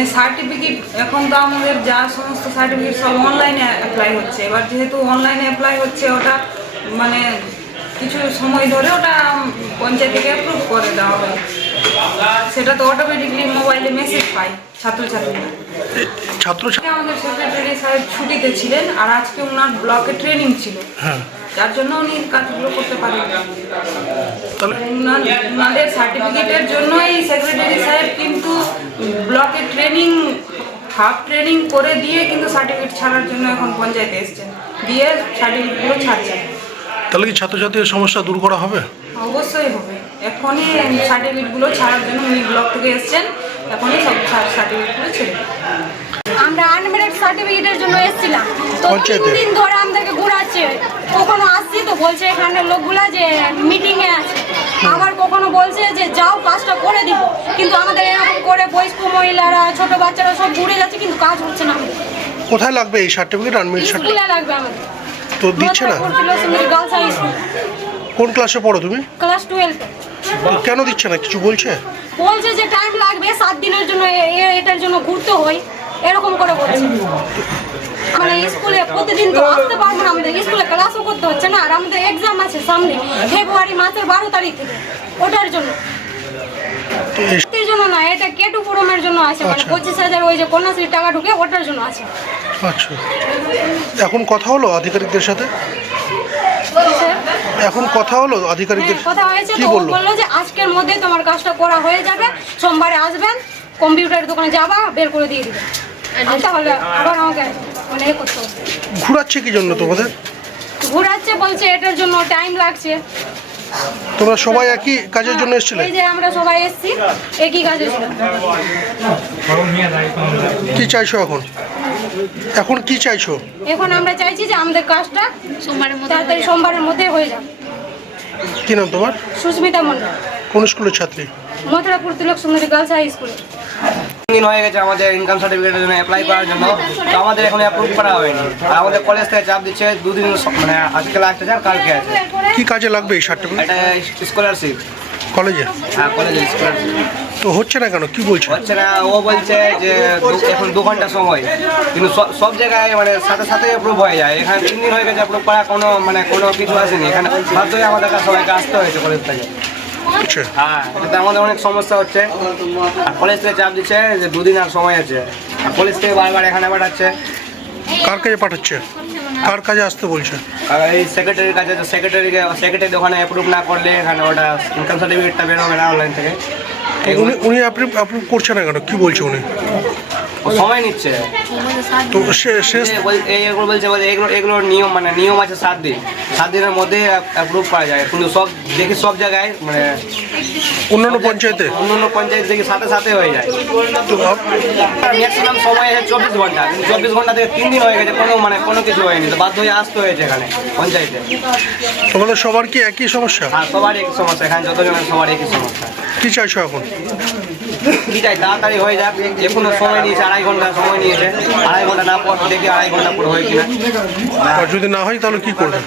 মানে সার্টিফিকেট এখন তো আমাদের যা সমস্ত সার্টিফিকেট সব অনলাইনে অ্যাপ্লাই হচ্ছে। এবার যেহেতু অনলাইনে অ্যাপ্লাই হচ্ছে, ওটা মানে কিছু সময় ধরে ওটা পঞ্চায়েত থেকে অ্যাপ্রুভ করে দেওয়া হয়। সেটা তো অটোমেটিকলি মোবাইলে মেসেজ পায় ছাত্রছাত্রীরা। আমাদের সেক্রেটারি সাহেব ছুটিতে ছিলেন, আর আজকে ওনার ব্লকে ট্রেনিং ছিল, যার জন্য উনি কাজগুলো করতে পারেন। ওনাদের সার্টিফিকেটের জন্যই সেক্রেটারি সাহেব কিন্তু ব্লকে হাফ ট্রেনিং করে দিয়ে কিন্তু সার্টিফিকেট ছাড়ার জন্য এখন পঞ্চায়েতে এসছেন, দিয়ে সার্টিফিকেটগুলো ছাড়ছেন। তাহলে কি ছাত্রছাত্রীর সমস্যা দূর করা হবে? অবশ্যই হবে। এখনই সার্টিফিকেটগুলো ছাড়ার জন্য উনি ব্লক থেকে এসছেন, এখনই সব সার্টিফিকেটগুলো ছেড়ে। আমরা আনমেরিট সার্টিফিকেটের জন্য এসেছিলাম, তো 3 দিন ধরে আমাদেরকে ঘোরাচ্ছে। কখনো আসছি তো বলছে এখানে লোকগুলা যে মিটিংয়ে আছে, আবার কখনো বলছে যে যাও কাজটা করে দিব, কিন্তু আমাদের এরকম করে বয়স্ক মহিলারা ছোট বাচ্চারা সব ঘুরে যাচ্ছে, কিন্তু কাজ হচ্ছে না। কোথায় লাগবে এই সার্টিফিকেট? আনমেরিট সার্টিফিকেট স্কুলে লাগবে আমাদের। তো দিচ্ছে না? কোন ক্লাসে পড়ো তুমি? ক্লাস 12। কেন দিচ্ছে না, কিছু বলছে? বলছে যে টাইম লাগবে 7 দিনের জন্য, এটার জন্য ঘুরতে হয়, এরকম করে বলছে। মানে স্কুলে প্রতিদিন তো আসতে পারবো না, আমাদের স্কুলে ক্লাসও করতে হচ্ছে না, আর আমাদের এক্সাম আছে সামনে ফেব্রুয়ারি মাসের 12 তারিখ থেকে, ওটার জন্য। এর জন্য না, এটা কেটু ফোরামের জন্য আছে, মানে 25,000 ওই যে কন্যাশ্রী টাকা ঢুকে ওটার জন্য আছে। আচ্ছা, এখন কথা হলো আধিকারিকদের সাথে? এখন কথা হলো আধিকারিকদের? কথা হয়েছে, তো বললো যে আজকের মধ্যে তোমার কাজটা করা হয়ে যাবে, সোমবারে আসবেন, কম্পিউটার দোকানে যাবা, বের করে দিয়ে দিবেন। তাহলে আবার আমাকে মানে করতে হবে। ঘুরাচ্ছে কি জন্য তোমাদের? ঘুরাচ্ছে বলছে এটার জন্য টাইম লাগছে। তোমরা সবাই একই কাজের জন্য এসেছিলে? এই যে আমরা সবাই এসেছি একই কাজের জন্য। কি চাইছো এখন? এখন কি চাইছো? এখন আমরা চাইছি যে আমাদের কাজটা তাড়াতাড়ি সোমবারের মধ্যে হয়ে যাবে। কি নাম তোমার? সুস্মিতা মন্ডল। কোন স্কুলের ছাত্রী? মথুরাপুর তিলক সুন্দরী গার্লস হাই স্কুল। দিন হয়ে গেছে আমাদের ইনকাম সার্টিফিকেটের জন্য অ্যাপ্লাই করার জন্য, তো আমাদের এখন অ্যাপ্রুভ করা হয়নি। আর আমাদের কলেজ থেকে চাপ দিচ্ছে 2 দিন, মানে আজকে লাস্ট আছে আর কালকে আছে। কি কাজে লাগবে এই সার্টিফিকেট? এটা স্কলারশিপ কলেজে? হ্যাঁ, কলেজে স্কলারশিপ। তো হচ্ছে না কেন, কি বলছে? হচ্ছে না, ও বলছে যে এখন 2 ঘন্টা সময়, কিন্তু সব জায়গায় মানে সাথে সাথে অ্যাপ্রুভ হয়ে যায়। এখানে 3 দিন হয়ে গেছে অ্যাপ্রুভ করা, কোনো কিছু আসেনি। এখানে বাধ্য হয়ে আমাদের কাছে সবাইকে আসতে হয়েছে কলেজ থেকে। হ্যাঁ, এটাতে আমাদের অনেক সমস্যা হচ্ছে। আর কলেজ থেকে চাপ দিচ্ছে যে 2 দিন আর সময় আছে, আর কলেজ থেকে বারবার এখানে পাঠাচ্ছে। কার কাজে পাঠাচ্ছে? কার কাজে আসতে বলছে? আর এই সেক্রেটারির কাছে, তো সেক্রেটারি ওখানে অ্যাপ্রুভ না করলে এখানে ওটা ইনকাম সার্টিফিকেটটা বেরোবে না অনলাইন থেকে। উনি অ্যাপ্রুভ করছে না কেন, কি বলছে উনি? সময় নিচ্ছে। তো শেষ বলছে এগুলোর নিয়ম আছে 7 দিন, 7 দিনের মধ্যে অ্যাপ্রুভ করা যায়। কিন্তু সব জায়গায় মানে অন্যান্য পঞ্চায়েত দেখি সাথে সাথে হয়ে যায়। ম্যাক্সিমাম সময় আছে 24 ঘন্টা, কিন্তু 24 ঘন্টা থেকে 3 দিন হয়ে গেছে, কোনো কিছু হয়নি। তো বাধ্য হয়ে আসতে হয়েছে এখানে পঞ্চায়েতে। তোমাদের সবার কি একই সমস্যা? হ্যাঁ, সবার একই সমস্যা, এখানে যতজনের সবার একই সমস্যা। কি চাইছো এখন? কি চাই, তাড়াতাড়ি হয়ে যাক। এখনো সময় নিয়েছে, 2.5 ঘন্টা সময় নিয়েছে। 2.5 ঘন্টা না পর দেখি 2.5 ঘন্টা পর হয় কিনা। আর যদি না হয় তাহলে কি করবে?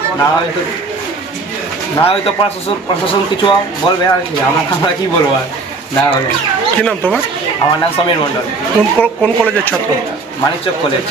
না হয়তো প্রশাসন কিছু বলবে, আর কি আমরা কি বলবো আর। না হলে। কি নাম তোমার? আমার নাম সমীর মণ্ডল। কোন কলেজের ছাত্র? মানিকচক কলেজ।